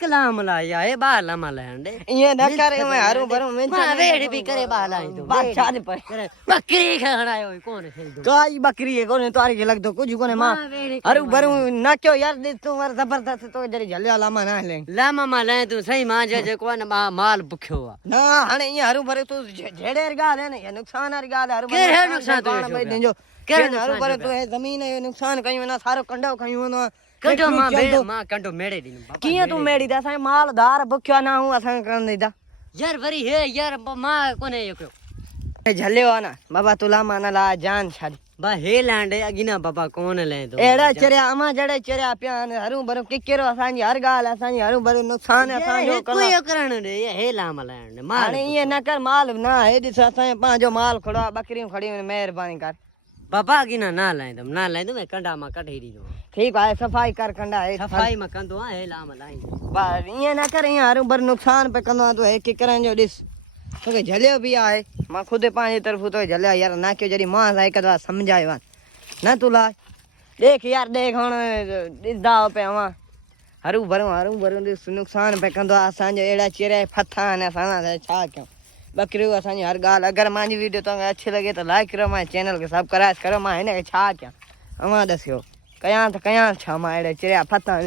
कलाम लाया है बाला मलांडे ये न करे मैं हरू भरू मैं मां वेड़ भी करे बाला ही तो बादशाह ने पर करे बकरी खाना है कौन है दो तो आई बकरी है कोने तारी के लग तो कुछ कोने मां हरू भरू ना क्यों यार दे तू मार जबरदस्त तो जरी झले लामा ना ले लामा माला तू सही मां जे कोन माल भुख्यो ना हणे ये हरू भरू तू झेड़े गाल है ना ये नुकसान री गाल हरू के है नुकसान तो जो के हरू भरू तो है जमीन है नुकसान कयो ना सारो कंडो कयो ना कंडो मां बे मां कंडो मेड़े दी किया तू मेड़ी दा असा माल धार भुख्यो ना हूं असा करन दीदा यार वरी है यार मां कोने यो झले हो ना बाबा तुला माना ला जान छाड़ी बा हे लांडे अगिना बाबा कौन ले तो एड़ा चरिया अमा जड़े चरिया प्यान हरू भरू किकेरो असांजी हर गाल असांजी हरू भरू नुकसान असांजो कोई करण रे हे लाम लांडे माल हाणे ये न कर माल ना हे दिस असां पांजो माल खड़ा बकरियूं खड़ियूं मेहरबानी कर बाबा अगिना ना लाए तुम ना लाए मैं कंडा मा कढी दी दो ठीक है सफाई कर कंडा है सफाई में कंदो हे लाम लाई बार ये न कर ये हरू भरू नुकसान पे कंदो तो हे किकरन जो दिस तो के झलियो भी आहे मां खुद पांजे तरफ तो झलिया यार ना क्यों जरी मां साई कदा समझायो ना तुला देख यार देख हुन दिसदा पे हवा हरू भरू दिस नुकसान पे कंदो असांजो एड़ा चेरे फथा ने साना छा क्यों बकरियों असांजी हर गाल अगर मांजी वीडियो तव्हांखे अच्छी लगे तो लाइक करो मां चैनल खे सब्सक्राइब करो मां हिन खे छा कयां अवां दस्यो कयां त कयां छा मां अहिड़े चिड़िया फता